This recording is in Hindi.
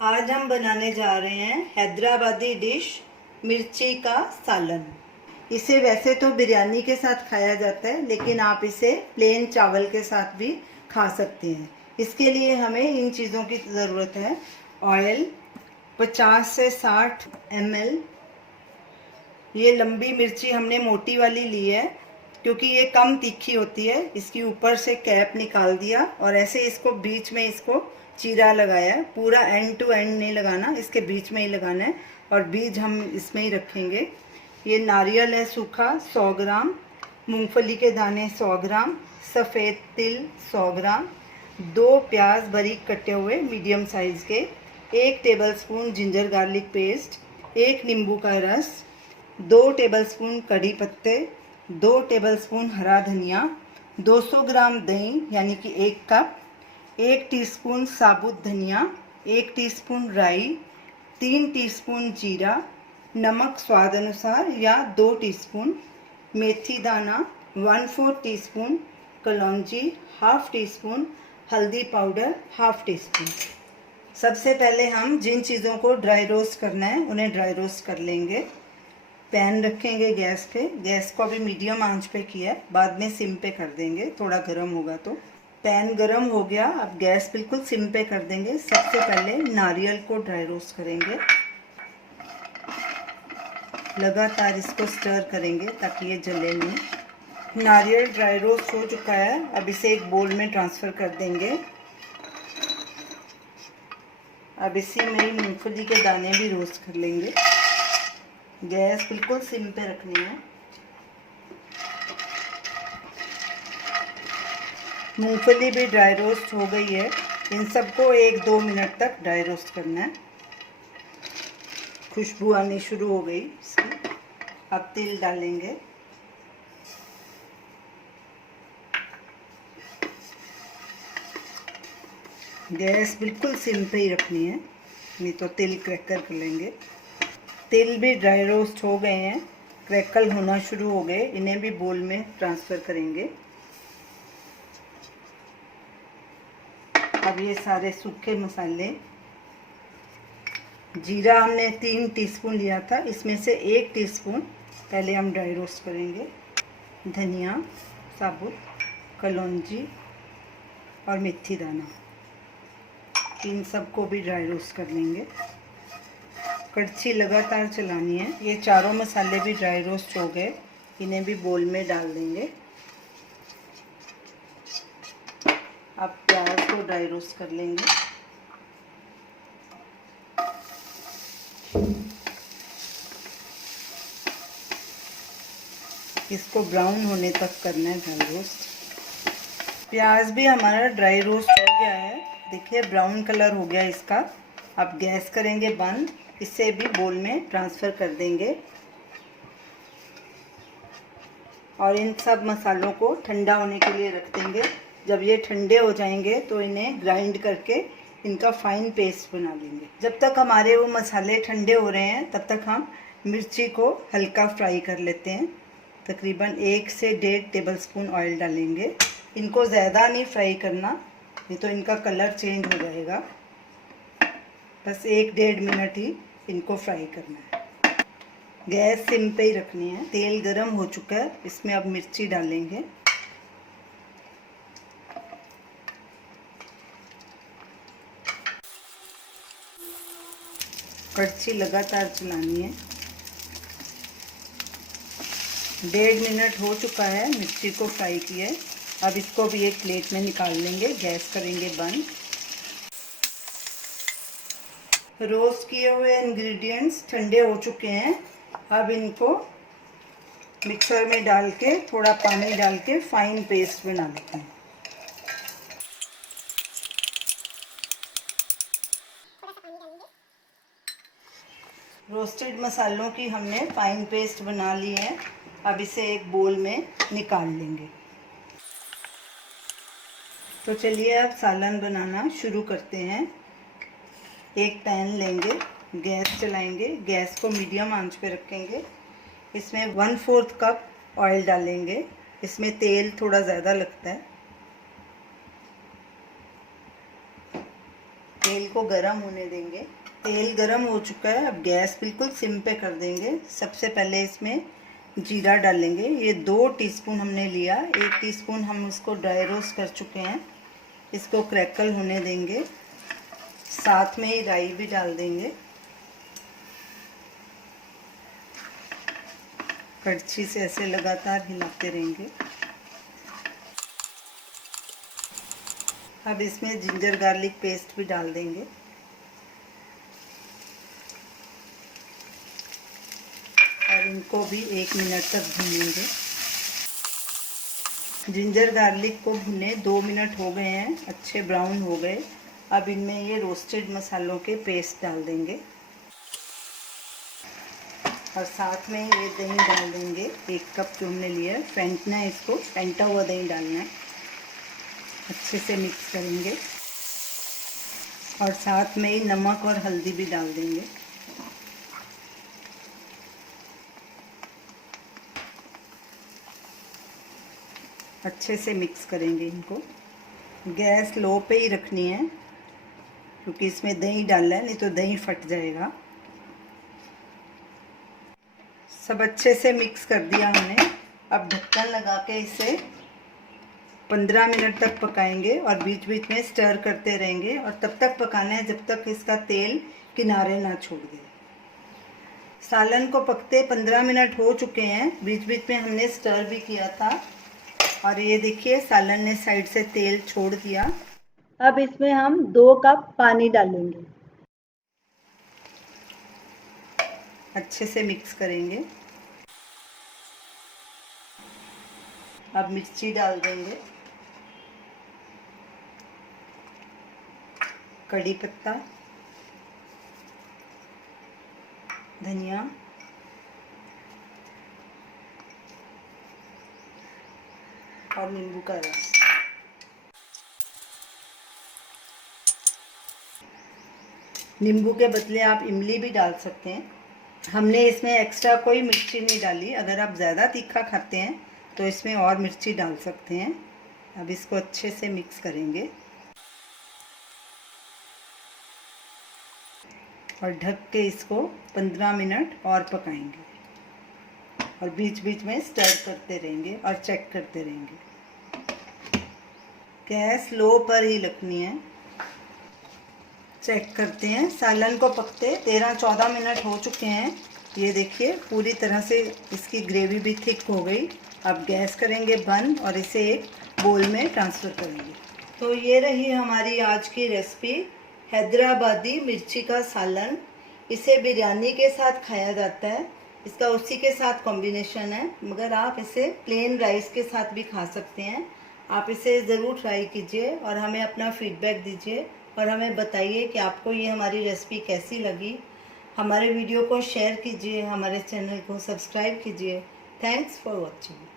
आज हम बनाने जा रहे हैं हैदराबादी डिश मिर्ची का सालन। इसे वैसे तो बिरयानी के साथ खाया जाता है, लेकिन आप इसे प्लेन चावल के साथ भी खा सकते हैं। इसके लिए हमें इन चीज़ों की ज़रूरत है। ऑयल 50 से 60 ml। ये लंबी मिर्ची हमने मोटी वाली ली है क्योंकि ये कम तीखी होती है। इसकी ऊपर से कैप निकाल दिया और ऐसे इसको बीच में इसको चीरा लगाया है। पूरा एंड टू एंड नहीं लगाना, इसके बीच में ही लगाना है और बीज हम इसमें ही रखेंगे। ये नारियल है सूखा 100 ग्राम, मूंगफली के दाने 100 ग्राम, सफ़ेद तिल 100 ग्राम, 2 प्याज बारीक कटे हुए मीडियम साइज़ के, 1 टेबलस्पून जिंजर गार्लिक पेस्ट, 1 नींबू का रस, 2 टेबलस्पून कड़ी पत्ते, 2 टेबलस्पून हरा धनिया, 200 ग्राम दही यानी कि 1 कप, 1 टीस्पून साबुत धनिया, 1 टीस्पून राई, 3 टीस्पून जीरा, नमक स्वाद अनुसार या 2 टीस्पून, मेथी दाना 1/4 टीस्पून, कलौंजी ½ टीस्पून, हल्दी पाउडर ½ टीस्पून। सबसे पहले हम जिन चीज़ों को ड्राई रोस्ट करना है उन्हें ड्राई रोस्ट कर लेंगे। पैन रखेंगे गैस पे। गैस को अभी मीडियम आंच पे किया है, बाद में सिम पे कर देंगे, थोड़ा गर्म होगा तो। पैन गर्म हो गया, अब गैस बिल्कुल सिम पे कर देंगे। सबसे पहले नारियल को ड्राई रोस्ट करेंगे। लगातार इसको स्टर करेंगे ताकि ये जले नहीं। नारियल ड्राई रोस्ट हो चुका है, अब इसे एक बोल में ट्रांसफ़र कर देंगे। अब इसी में ही मूंगफली के दाने भी रोस्ट कर लेंगे। गैस बिल्कुल सिम पे रखनी है। मूंगफली भी ड्राई रोस्ट हो गई है। इन सबको 1-2 मिनट तक ड्राई रोस्ट करना है। खुशबू आनी शुरू हो गई इसकी। अब तिल डालेंगे। गैस बिल्कुल सिम पे ही रखनी है, नहीं तो तिल क्रैकर कर लेंगे। तिल भी ड्राई रोस्ट हो गए हैं, क्रैकल होना शुरू हो गए। इन्हें भी बोल में ट्रांसफ़र करेंगे। अब ये सारे सूखे मसाले, जीरा हमने 3 टीस्पून लिया था, इसमें से 1 टीस्पून पहले हम ड्राई रोस्ट करेंगे। धनिया साबुत, कलौंजी और मेथी दाना, इन सबको भी ड्राई रोस्ट कर लेंगे। कड़छी लगातार चलानी है। ये चारों मसाले भी ड्राई रोस्ट हो गए, इन्हें भी बोल में डाल देंगे। अब प्याज को ड्राई रोस्ट कर लेंगे। इसको ब्राउन होने तक करना है ड्राई रोस्ट। प्याज भी हमारा ड्राई रोस्ट हो गया है, देखिए ब्राउन कलर हो गया इसका। अब गैस करेंगे बंद, इसे भी बोल में ट्रांसफ़र कर देंगे और इन सब मसालों को ठंडा होने के लिए रख देंगे। जब ये ठंडे हो जाएंगे तो इन्हें ग्राइंड करके इनका फाइन पेस्ट बना लेंगे। जब तक हमारे वो मसाले ठंडे हो रहे हैं तब तक हम मिर्ची को हल्का फ्राई कर लेते हैं। तकरीबन 1 से 1.5 टेबलस्पून ऑयल डालेंगे। इनको ज़्यादा नहीं फ्राई करना, नहीं तो इनका कलर चेंज हो जाएगा। बस 1-1.5 मिनट ही इनको फ्राई करना है। गैस सिम पे ही रखनी है। तेल गरम हो चुका है, इसमें अब मिर्ची डालेंगे। कड़छी लगातार चलानी है। 1.5 मिनट हो चुका है मिर्ची को फ्राई किए। अब इसको भी एक प्लेट में निकाल लेंगे। गैस करेंगे बंद। रोस्ट किए हुए इंग्रेडिएंट्स ठंडे हो चुके हैं। अब इनको मिक्सर में डाल के थोड़ा पानी डाल के फाइन पेस्ट बना लेते हैं। रोस्टेड मसालों की हमने फाइन पेस्ट बना ली है। अब इसे एक बोल में निकाल लेंगे। तो चलिए अब सालन बनाना शुरू करते हैं। एक पैन लेंगे, गैस चलाएंगे, गैस को मीडियम आंच पे रखेंगे। इसमें 1/4 कप ऑयल डालेंगे। इसमें तेल थोड़ा ज़्यादा लगता है। तेल को गरम होने देंगे। तेल गरम हो चुका है, अब गैस बिल्कुल सिम पे कर देंगे। सबसे पहले इसमें जीरा डालेंगे। ये 2 टीस्पून हमने लिया, 1 टीस्पून हम उसको ड्राई रोस्ट कर चुके हैं। इसको क्रैकल होने देंगे। साथ में ही राई भी डाल देंगे। कड़छी से ऐसे लगातार हिलाते रहेंगे। अब इसमें जिंजर गार्लिक पेस्ट भी डाल देंगे और इनको भी 1 मिनट तक भूनेंगे। जिंजर गार्लिक को भुने 2 मिनट हो गए हैं, अच्छे ब्राउन हो गए। अब इनमें ये रोस्टेड मसालों के पेस्ट डाल देंगे और साथ में ये दही डाल देंगे। 1 कप जो हमने लिया है, फेंटना है इसको, फेंटा हुआ दही डालना है। अच्छे से मिक्स करेंगे और साथ में ही नमक और हल्दी भी डाल देंगे। अच्छे से मिक्स करेंगे इनको। गैस लो पे ही रखनी है क्योंकि इसमें दही डालना है, नहीं तो दही फट जाएगा। सब अच्छे से मिक्स कर दिया हमने। अब ढक्कन लगा के इसे 15 मिनट तक पकाएंगे और बीच बीच में स्टर करते रहेंगे और तब तक पकाना है जब तक इसका तेल किनारे ना छोड़ दे। सालन को पकते 15 मिनट हो चुके हैं। बीच बीच में हमने स्टर भी किया था और ये देखिए सालन ने साइड से तेल छोड़ दिया। अब इसमें हम 2 कप पानी डालेंगे। अच्छे से मिक्स करेंगे। अब मिर्ची डाल देंगे, कड़ी पत्ता, धनिया और नींबू का रस। नींबू के बदले आप इमली भी डाल सकते हैं। हमने इसमें एक्स्ट्रा कोई मिर्ची नहीं डाली। अगर आप ज़्यादा तीखा खाते हैं तो इसमें और मिर्ची डाल सकते हैं। अब इसको अच्छे से मिक्स करेंगे और ढक के इसको 15 मिनट और पकाएंगे और बीच बीच में स्टर करते रहेंगे और चेक करते रहेंगे। गैस लो पर ही रखनी है। चेक करते हैं। सालन को पकते 13-14 मिनट हो चुके हैं। ये देखिए पूरी तरह से इसकी ग्रेवी भी थिक हो गई। अब गैस करेंगे बंद और इसे एक बोल में ट्रांसफ़र करेंगे। तो ये रही हमारी आज की रेसिपी, हैदराबादी मिर्ची का सालन। इसे बिरयानी के साथ खाया जाता है, इसका उसी के साथ कॉम्बिनेशन है, मगर आप इसे प्लेन राइस के साथ भी खा सकते हैं। आप इसे ज़रूर ट्राई कीजिए और हमें अपना फीडबैक दीजिए और हमें बताइए कि आपको ये हमारी रेसिपी कैसी लगी। हमारे वीडियो को शेयर कीजिए, हमारे चैनल को सब्सक्राइब कीजिए। Thanks for watching.